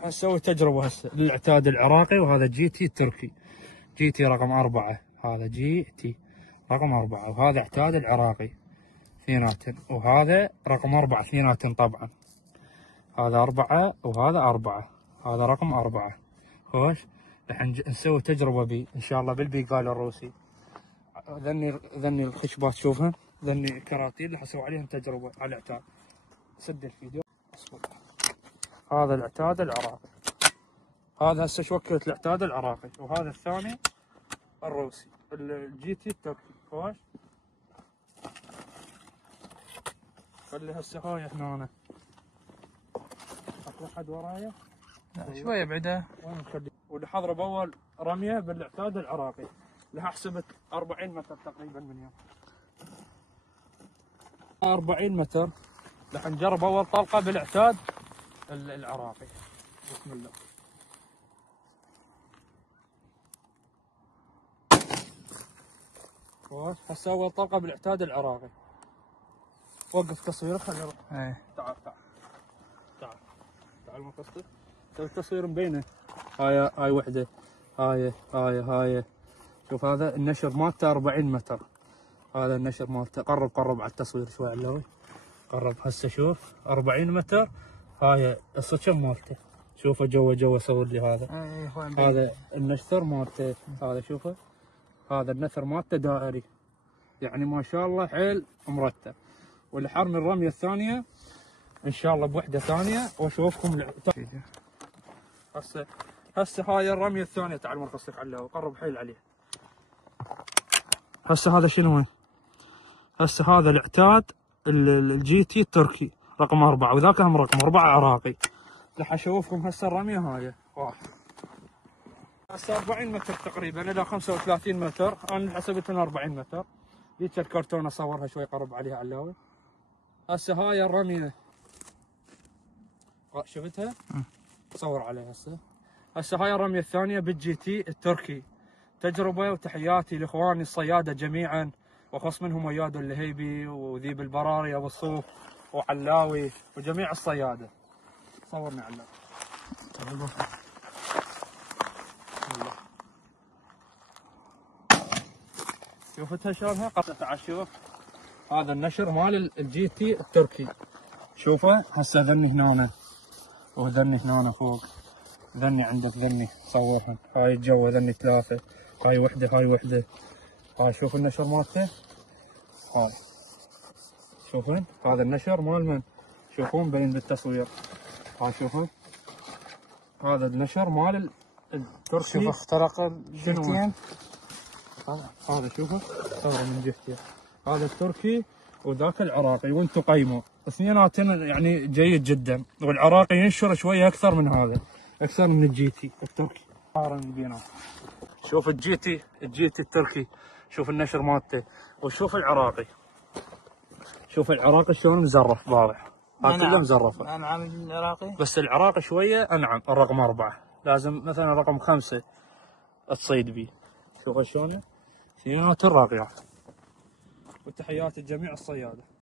راح نسوي تجربة هسه للعتاد العراقي، وهذا جي تي التركي. جي تي رقم 4، هذا جي تي رقم 4، وهذا عتاد العراقي اثنيناتن، وهذا رقم 4 اثنيناتن طبعا. هذا 4 وهذا 4، هذا رقم 4. خوش راح نسوي تجربة بي ان شاء الله بالبيقال الروسي. ذني الخشبات شوفها، ذني كراتين راح اسوي عليهم تجربة على العتاد. سد الفيديو. هذا العتاد العراقي، هذا هسه شوكلة العتاد العراقي، وهذا الثاني الروسي الجي تي التركي. خوش خلي هسه هاي هنا أنا. اكو احد ورايا؟ لا شوية بعده. وين نخلي؟ واللي حضره باول رمية بالعتاد العراقي، لها حسبت 40 متر تقريبا من يوم. 40 متر راح نجرب اول طلقة بالعتاد العراقي. بسم الله. هسه اول طلقة بالعتاد العراقي. وقف تصويره خلي يروح. ايه تعال ما قصدك. سوي التصوير مبينه. هاي وحده، هاي شوف هذا النشر مالته 40 متر. هذا النشر مالته. قرب على التصوير شوي علوي. قرب هسه شوف 40 متر. هاي الصكم مالته شوفه جوا صور لي هذا. هذا النشر مالته، هذا شوفه، هذا النثر مالته دائري، يعني ما شاء الله حيل مرتب. والحرم الرمية الثانية ان شاء الله بوحدة ثانية واشوفكم. هسه هاي الرمية الثانية. تعال مرقصك على وقرب حيل عليه. هسه هذا شنو؟ هسه هذا العتاد الجي تي التركي رقم 4، وذاك هم رقم 4 عراقي. راح اشوفكم هسه الرمية هاي. هسه 40 متر تقريبا الى 35 متر، انا حسبت انها 40 متر. ذيك الكرتونه اصورها شوي قرب عليها علاوي. هسه هاي الرمية شفتها؟ صور عليها هسه هاي الرمية الثانية بالجي تي التركي. تجربة وتحياتي لاخواني الصيادة جميعا، وخص منهم اياد اللهيبي وذيب البراري ابو الصوف وعلاوي وجميع الصيادة. صورني علاوي. شوفتها شلونها؟ تعال شوف هذا النشر مال الجي تي التركي. شوفه هسه ذني هنا وذني هنا فوق، ذني عندك ذني صورهم. هاي الجو ذني 3، هاي وحده هاي وحده. هاي شوف النشر مالته. هاي شوفون هذا النشر مال من؟ شوفون مبين بالتصوير. هاي شوفون هذا النشر مال التركي. شوف اخترق الجهتين. هذا شوفه صوره من جهتين. هذا التركي وذاك العراقي، وانتم قيموا اثنيناتهم يعني جيد جدا. والعراقي ينشر شويه اكثر من هذا، اكثر من الجي تي التركي. قارن بينهم. شوف الجي تي التركي، شوف النشر مالته، وشوف العراقي. شوف العراقي شلون مزرف واضح. هاي كلها مزرفه. انعم العراقي، بس العراقي شويه انعم. الرقم 4 لازم مثلا رقم 5 تصيد بيه. شوف شلونه اثنيناتهم راقيات. وتحياتي لجميع الصياده.